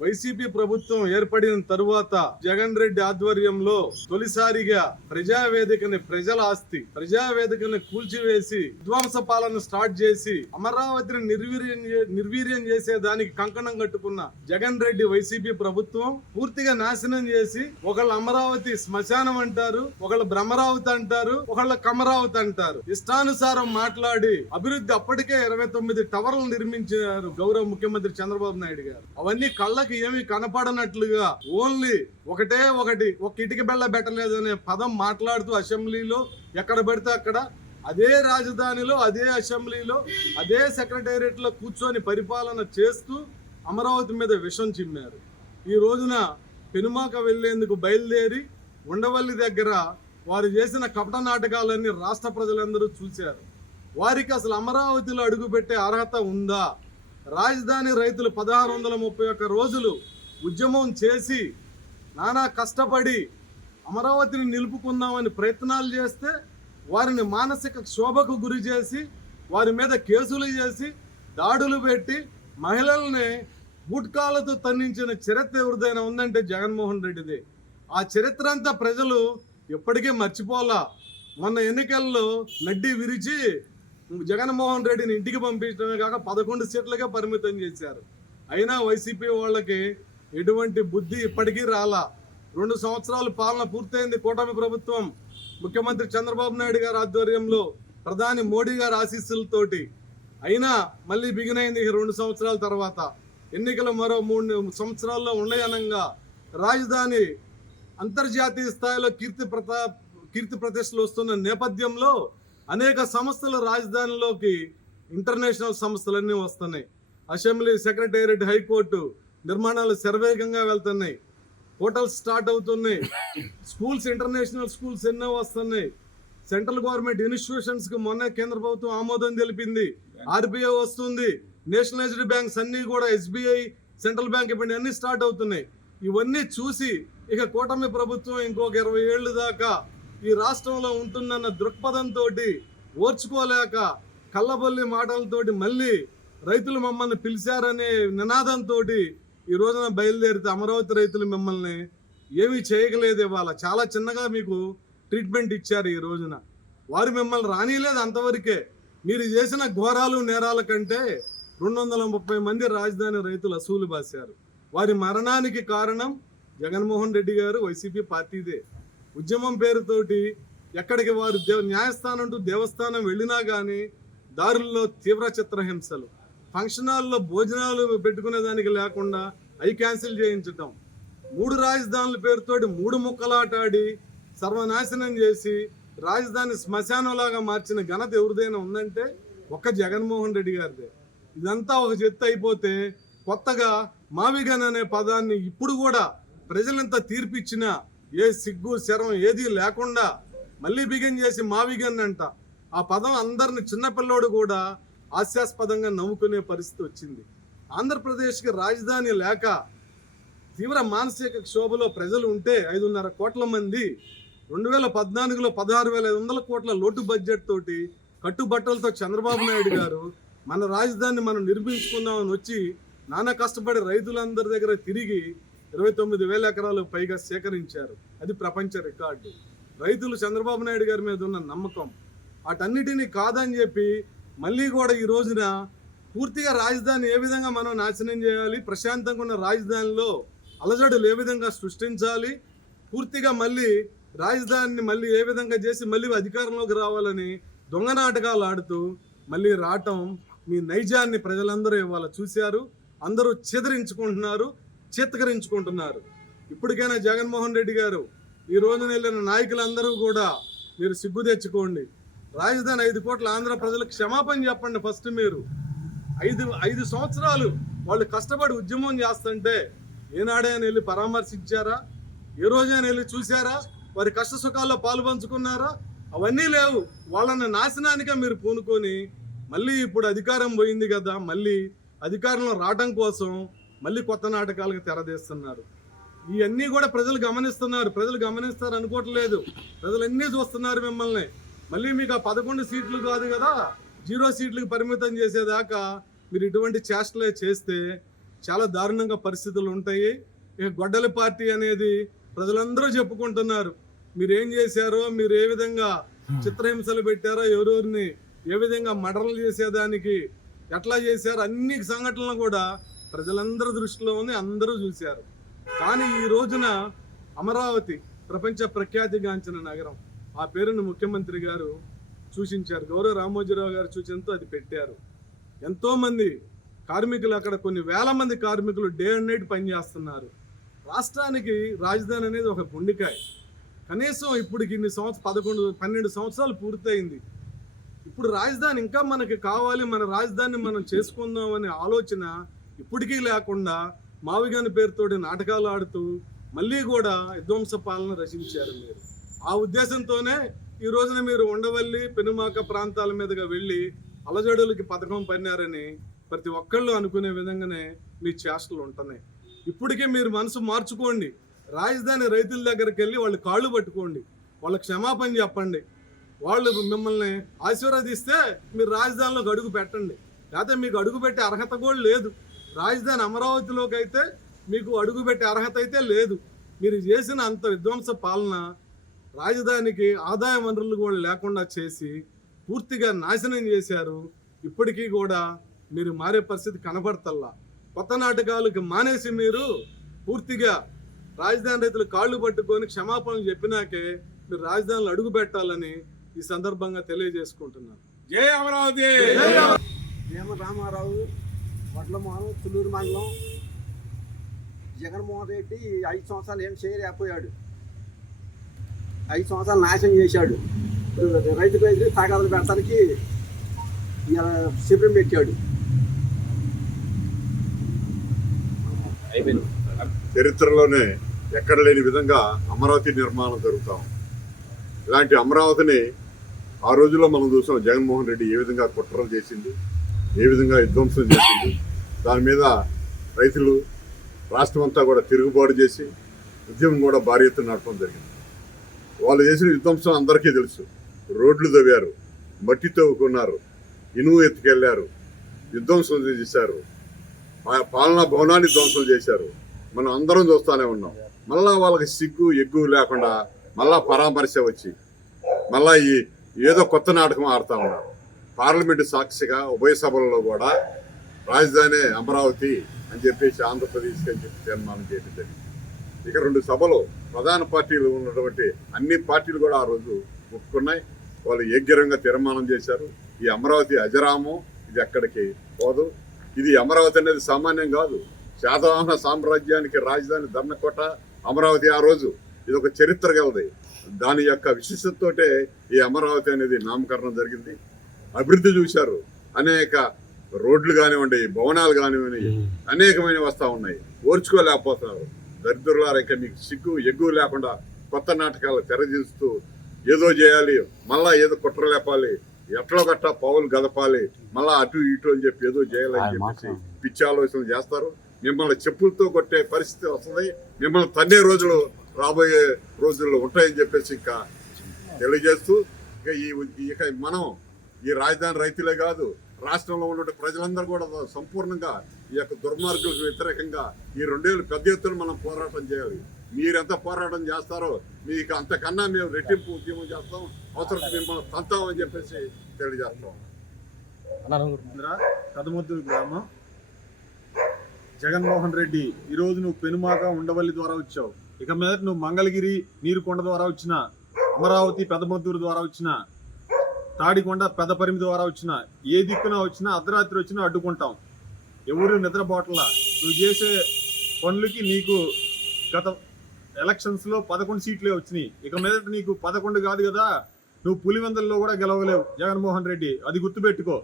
YCP ప్రభుత్వం ఏర్పడిన తరువాత జగన్ రెడ్డి ఆధ్వర్యంలో తొలిసారిగా ప్రజావేదికని ప్రజల ఆస్తి ప్రజావేదికని కూల్చివేసి విధ్వంస పాలన స్టార్ట్ చేసి అమరావతిని నిర్వీర్యం చేసే దానికి కంకణం కట్టుకున్న జగన్ రెడ్డి వైసీపీ ప్రభుత్వం పూర్తిగా నాశనం చేసి ఒకళ్ళ అమరావతి శ్మశానం అంటారు, ఒకళ్ళ బ్రహ్మరావతి అంటారు, ఒకళ్ళ కమరావతి అంటారు. ఇష్టానుసారం మాట్లాడి అభివృద్ధి అప్పటికే 29 టవర్లు నిర్మించారు గౌరవ ముఖ్యమంత్రి చంద్రబాబు నాయుడు గారు. అవన్నీ కళ్ళకి ఏమి కనపడనట్లుగా ఓన్లీ ఒకటే ఒకటి ఒక ఇటుక బెల్ల పెట్టలేదు అనే పదం మాట్లాడుతూ అసెంబ్లీలో ఎక్కడ పడితే అక్కడ అదే రాజధానిలో అదే అసెంబ్లీలో అదే సెక్రటేరియట్ లో కూర్చొని పరిపాలన చేస్తూ అమరావతి మీద విషం చిమ్మారు. ఈ రోజున పెనుమాక వెళ్లేందుకు బయలుదేరి ఉండవల్లి దగ్గర వారు చేసిన కపట నాటకాలన్నీ రాష్ట్ర ప్రజలందరూ చూశారు. వారికి అసలు అమరావతిలో అడుగుపెట్టే అర్హత ఉందా? రాజధాని రైతులు 1631 రోజులు ఉద్యమం చేసి నానా కష్టపడి అమరావతిని నిలుపుకుందామని ప్రయత్నాలు చేస్తే వారిని మానసిక క్షోభకు గురి చేసి వారి మీద కేసులు చేసి దాడులు పెట్టి మహిళల్ని బూట్కాలతో తన్నించిన చరిత్ర ఎవరిదైనా ఉందంటే జగన్మోహన్ రెడ్డిదే. ఆ చరిత్ర అంతా ప్రజలు ఎప్పటికీ మర్చిపోలా. మొన్న ఎన్నికల్లో నడ్డి విరిచి జగన్మోహన్ రెడ్డిని ఇంటికి పంపించడమే కాక 11 సీట్లకే పరిమితం చేశారు. అయినా వైసీపీ వాళ్ళకి ఎటువంటి బుద్ధి ఇప్పటికీ రాలా. 2 సంవత్సరాలు పాలన పూర్తయింది కూటమి ప్రభుత్వం ముఖ్యమంత్రి చంద్రబాబు నాయుడు గారి ఆధ్వర్యంలో ప్రధాని మోడీ గారి ఆశీస్సులతోటి. అయినా మళ్ళీ బిగినైంది 2 సంవత్సరాల తర్వాత. ఎన్నికలు మరో 3 సంవత్సరాల్లో ఉన్నాయనంగా రాజధాని అంతర్జాతీయ స్థాయిలో కీర్తి ప్రతిష్టలు వస్తున్న నేపథ్యంలో అనేక సంస్థలు రాజధానిలోకి ఇంటర్నేషనల్ సంస్థలన్నీ వస్తున్నాయి. అసెంబ్లీ, సెక్రటేరియట్, హైకోర్టు నిర్మాణాలు శరవేగంగా వెళ్తున్నాయి. హోటల్స్ స్టార్ట్ అవుతున్నాయి. స్కూల్స్, ఇంటర్నేషనల్ స్కూల్స్ ఎన్నో వస్తున్నాయి. సెంట్రల్ గవర్నమెంట్ ఇన్స్టిట్యూషన్స్ కి మొన్న కేంద్ర ప్రభుత్వం ఆమోదం తెలిపింది. ఆర్బీఐ వస్తుంది. నేషనలైజ్డ్ బ్యాంక్స్ అన్ని కూడా ఎస్బీఐ, సెంట్రల్ బ్యాంక్ ఇవన్నీ అన్ని స్టార్ట్ అవుతున్నాయి. ఇవన్నీ చూసి ఇక కూటమి ప్రభుత్వం ఇంకొక 20 ఏళ్ళు దాకా ఈ రాష్ట్రంలో ఉంటుందన్న దృక్పథంతో ఓర్చుకోలేక కళ్ళబొల్లి మాటలతోటి మళ్ళీ రైతులు మమ్మల్ని పిలిచారనే నినాదంతో ఈ రోజున బయలుదేరితే అమరావతి రైతులు మిమ్మల్ని ఏమీ చేయగలేదు. ఇవాళ చాలా చిన్నగా మీకు ట్రీట్మెంట్ ఇచ్చారు. ఈ రోజున వారు మిమ్మల్ని రానిలేదు. అంతవరకే మీరు చేసిన ఘోరాలు నేరాల కంటే 230 మంది రాజధాని రైతులు అసూలు బాశారు. వారి మరణానికి కారణం జగన్మోహన్ రెడ్డి గారు, వైసీపీ పార్టీదే. ఉద్యమం పేరుతోటి ఎక్కడికి వారు న్యాయస్థానం టు దేవస్థానం వెళ్ళినా కానీ దారుల్లో తీవ్ర చిత్రహింసలు, ఫంక్షన్ హాల్లో భోజనాలు పెట్టుకునేదానికి లేకుండా అవి క్యాన్సిల్ చేయించటం, 3 రాజధానుల పేరుతోటి 3 ముక్కలాటాడి సర్వనాశనం చేసి రాజధాని శ్మశానంలాగా మార్చిన ఘనత ఎవరిదైనా ఉందంటే ఒక్క జగన్మోహన్ రెడ్డి గారిదే. ఇదంతా ఒక చెత్త అయిపోతే కొత్తగా మావిగన్ అనే పదాన్ని ఇప్పుడు కూడా ప్రజలంతా తీర్పిచ్చినా ఏ సిగ్గు శరం ఏది లేకుండా మళ్ళీ బిగిన్ చేసి మావిగన్ అంట. ఆ పదం అందరిని చిన్నపిల్లోడు కూడా హాస్యాస్పదంగా నవ్వుకునే పరిస్థితి వచ్చింది. ఆంధ్రప్రదేశ్కి రాజధాని లేక తీవ్ర మానసిక క్షోభలో ప్రజలు ఉంటే 5.5 కోట్ల మంది 2014లో 16,500 కోట్ల లోటు బడ్జెట్ తోటి కట్టుబట్టలతో చంద్రబాబు నాయుడు గారు మన రాజధానిని మనం నిర్మించుకుందామని వచ్చి నానా కష్టపడి రైతులందరి దగ్గర తిరిగి 29,000 ఎకరాలు పైగా సేకరించారు. అది ప్రపంచ రికార్డు. రైతులు చంద్రబాబు నాయుడు గారి మీద ఉన్న నమ్మకం వాటన్నిటినీ కాదని చెప్పి మళ్ళీ కూడా ఈ రోజున పూర్తిగా రాజధాని ఏ విధంగా మనం నాశనం చేయాలి, ప్రశాంతంగా ఉన్న రాజధానిలో అలజడులు ఏ విధంగా సృష్టించాలి, పూర్తిగా మళ్ళీ రాజధానిని మళ్ళీ ఏ విధంగా చేసి మళ్ళీ అధికారంలోకి రావాలని దొంగ నాటకాలు ఆడుతూ మళ్ళీ రావటం మీ నైజాన్ని ప్రజలందరూ ఇవాళ చూశారు. అందరూ చెదిరించుకుంటున్నారు, చేతకరించుకుంటున్నారు. ఇప్పటికైనా జగన్మోహన్ రెడ్డి గారు, ఈ రోజున వెళ్ళిన నాయకులందరూ కూడా మీరు సిగ్గు తెచ్చుకోండి. రాజధాని 5 కోట్ల ఆంధ్ర ప్రజలకు క్షమాపణ చెప్పండి. ఫస్ట్ మీరు 5 సంవత్సరాలు వాళ్ళు కష్టపడి ఉద్యమం చేస్తుంటే ఏనాడైనా వెళ్ళి పరామర్శించారా? ఏ రోజైనా వెళ్ళి చూసారా? వారి కష్ట సుఖాల్లో పాలు పంచుకున్నారా? అవన్నీ లేవు. వాళ్ళని నాశనానికే మీరు పూనుకొని మళ్ళీ ఇప్పుడు అధికారం పోయింది కదా, మళ్ళీ అధికారంలో రావడం కోసం మళ్ళీ కొత్త నాటకాలకు తెరదీస్తున్నారు. ఇవన్నీ కూడా ప్రజలు గమనిస్తున్నారు. ప్రజలు గమనిస్తారు అనుకోవట్లేదు. ప్రజలన్నీ చూస్తున్నారు మిమ్మల్ని. మళ్ళీ మీకు ఆ 11 సీట్లు కాదు కదా, 0 సీట్లకు పరిమితం చేసేదాకా మీరు ఇటువంటి చేష్టలే చేస్తే చాలా దారుణంగా పరిస్థితులు ఉంటాయి. ఇక గొడ్డలి పార్టీ అనేది ప్రజలందరూ చెప్పుకుంటున్నారు. మీరు ఏం చేశారో, మీరు ఏ విధంగా చిత్రహింసలు పెట్టారో, ఎవరెవరిని ఏ విధంగా మర్డర్లు చేసేదానికి ఎట్లా చేశారు, అన్ని సంఘటనలు కూడా ప్రజలందరి దృష్టిలో ఉంది, అందరూ చూశారు. కానీ ఈ రోజున అమరావతి ప్రపంచ ప్రఖ్యాతిగాంచిన నగరం, ఆ పేరును ముఖ్యమంత్రి గారు సూచించారు. గౌరవ రామోజీరావు గారు సూచనతో అది పెట్టారు. ఎంతోమంది కార్మికులు, అక్కడ కొన్ని వేల మంది కార్మికులు డే అండ్ నైట్ పనిచేస్తున్నారు. రాష్ట్రానికి రాజధాని అనేది ఒక గుండెకాయ. కనీసం ఇప్పటికి ఇన్ని 12 సంవత్సరాలు పూర్తయింది. ఇప్పుడు రాజధాని ఇంకా మనకి కావాలి, మన రాజధానిని మనం చేసుకుందాం అనే ఆలోచన ఇప్పటికీ లేకుండా మావిగాని పేరుతోటి నాటకాలు ఆడుతూ మళ్ళీ కూడా విధ్వంస పాలన రచించారు మీరు. ఆ ఉద్దేశంతోనే ఈ రోజున మీరు ఉండవల్లి, పెనుమాక ప్రాంతాల మీదుగా వెళ్ళి అలజడులకి పథకం పన్నారని ప్రతి ఒక్కళ్ళు అనుకునే విధంగానే మీ చేష్టలు ఉంటున్నాయి. ఇప్పటికే మీరు మనసు మార్చుకోండి. రాజధాని రైతుల దగ్గరికి వెళ్ళి వాళ్ళు కాళ్ళు పట్టుకోండి, వాళ్ళ క్షమాపణ చెప్పండి. వాళ్ళు మిమ్మల్ని ఆశీర్వదిస్తే మీరు రాజధానిలోకి అడుగు పెట్టండి. లేకపోతే మీకు అడుగు పెట్టే అర్హత కూడా లేదు. రాజధాని అమరావతిలోకి అయితే మీకు అడుగు పెట్టే అర్హత అయితే లేదు. మీరు చేసిన అంత విధ్వంస పాలన రాజధానికి ఆదాయ వనరులు కూడా లేకుండా చేసి పూర్తిగా నాశనం చేశారు. ఇప్పటికీ కూడా మీరు మారే పరిస్థితి కనబడతల్లా. కొత్త నాటకాలకు మానేసి మీరు పూర్తిగా రాజధాని రైతులు కాళ్ళు పట్టుకొని క్షమాపణలు చెప్పినాకే మీరు రాజధానిలో అడుగు పెట్టాలని ఈ సందర్భంగా తెలియజేసుకుంటున్నాను. జై అమరావతి. రామారావు, వడ్లమోహన్, తుళ్ళూరు మండలం. జగన్మోహన్ రెడ్డి 5 సంవత్సరాలు ఏం చేయలేకపోయాడు. 5 సంవత్సరాలు నాశనం చేశాడు. రైతు తాగాదులు పెడతానికి శిబిరం పెట్టాడు. చరిత్రలోనే ఎక్కడ లేని విధంగా అమరావతి నిర్మాణం జరుగుతాం. ఇలాంటి అమరావతిని ఆ రోజుల్లో మనం చూసాం. జగన్మోహన్ రెడ్డి ఏ విధంగా కుట్రలు చేసింది, ఏ విధంగా విధ్వంసం చేసింది. దాని మీద రైతులు రాష్ట్రం అంతా కూడా తిరుగుబాటు చేసి ఉద్యమం కూడా భారీ ఎత్తున నడపడం జరిగింది. వాళ్ళు చేసిన విధ్వంసం అందరికీ తెలుసు. రోడ్లు తవ్వారు, మట్టి తవ్వుకున్నారు, ఇనుము ఎత్తుకెళ్లారు, విధ్వంసం చేశారు, పాలనా భవనాన్ని ధ్వంసం చేశారు. మనం అందరం చూస్తూనే ఉన్నాం. మళ్ళా వాళ్ళకి సిగ్గు ఎగ్గు లేకుండా మళ్ళా పరామర్శ వచ్చి మళ్ళా ఏదో కొత్త నాటకం ఆడుతూ ఉన్నారు. పార్లమెంటు సాక్షిగా ఉభయ సభలలో కూడా రాజధాని అమరావతి అని చెప్పేసి ఆంధ్రప్రదేశ్కి అని చెప్పి తీర్మానం చేయడం జరిగింది. ఇక 2 సభలు ప్రధాన పార్టీలు ఉన్నటువంటి అన్ని పార్టీలు కూడా ఆ రోజు ఒప్పుకున్నాయి. వాళ్ళు ఏగ్యరంగా తీర్మానం చేశారు. ఈ అమరావతి అజరామం, ఇది ఎక్కడికి పోదు. ఇది అమరావతి అనేది సామాన్యం కాదు. శాతవాహన సామ్రాజ్యానికి రాజధాని ధర్మకోట అమరావతి. ఆ రోజు ఇది ఒక చరిత్ర గలది. దాని యొక్క విశిష్టతతోటే ఈ అమరావతి అనేది నామకరణం జరిగింది. అభివృద్ధి చూశారు. అనేక రోడ్లు కానివ్వండి, భవనాలు కానివ్వండి, అనేకమైన వస్తూ ఉన్నాయి. ఓర్చుకోలేకపోతున్నారు. దరిద్రులారా, ఇక మీకు సిగ్గు ఎగ్గు లేకుండా కొత్త నాటకాలు తెరదీస్తూ ఏదో చేయాలి, మళ్ళా ఏదో కుట్ర లేపాలి, ఎట్లో గట్ట పావులు గదపాలి, మళ్ళా అటు ఇటు అని చెప్పి ఏదో చేయాలని చెప్పేసి పిచ్చి ఆలోచనలు చేస్తారు. మిమ్మల్ని చెప్పులతో కొట్టే పరిస్థితి వస్తుంది. మిమ్మల్ని తన్నే రోజులు రాబోయే రోజుల్లో ఉంటాయని చెప్పేసి ఇంకా తెలియజేస్తూ ఇక మనం ఈ రాజధాని రైతులే కాదు, రాష్ట్రంలో ఉన్న ప్రజలందరూ కూడా సంపూర్ణంగా ఈ యొక్క దుర్మార్గులకు వ్యతిరేకంగా ఈ 2 ఏళ్ళు పెద్ద ఎత్తున మనం పోరాటం చేయాలి. మీరెంత పోరాటం చేస్తారో మీకు అంతకన్నా మేము రెట్టింపు ఉద్యమం చేస్తాం, అవసరం మిమ్మల్ని తంతామని చెప్పేసి తెలియజేస్తాం. పెదమొద్దూరు గ్రామం. జగన్మోహన్ రెడ్డి, ఈరోజు నువ్వు పెనుమాక, ఉండవల్లి ద్వారా వచ్చావు. ఇక మీద నువ్వు మంగళగిరి, నీరుకొండ ద్వారా వచ్చిన, అమరావతి పెదమొద్దూరు ద్వారా వచ్చిన, తాడికొండ పెదపరిమి ద్వారా వచ్చిన, ఏ దిక్కున వచ్చినా అర్ధరాత్రి వచ్చినా అడ్డుకుంటాం. ఎవరు నిద్రపోవట్లా. నువ్వు చేసే పనులకి నీకు గత ఎలక్షన్స్లో 11 సీట్లే వచ్చినాయి. ఇక మీద నీకు 11 కాదు కదా, నువ్వు పులివెందుల్లో కూడా గెలవలేవు జగన్మోహన్ రెడ్డి, అది గుర్తుపెట్టుకో.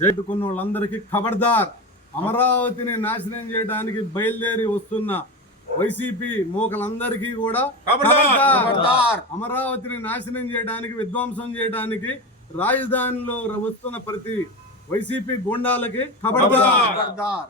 జైటుకున్న వాళ్ళందరికీ ఖబర్దార్. అమరావతిని నాశనం చేయడానికి బయలుదేరి వస్తున్న వైసీపీ మోకలందరికీ కూడా ఖబర్దార్. అమరావతిని నాశనం చేయడానికి, విధ్వంసం చేయడానికి రాజధానిలో వస్తున్న ప్రతి వైసీపీ గుండాలకి ఖబర్దార్.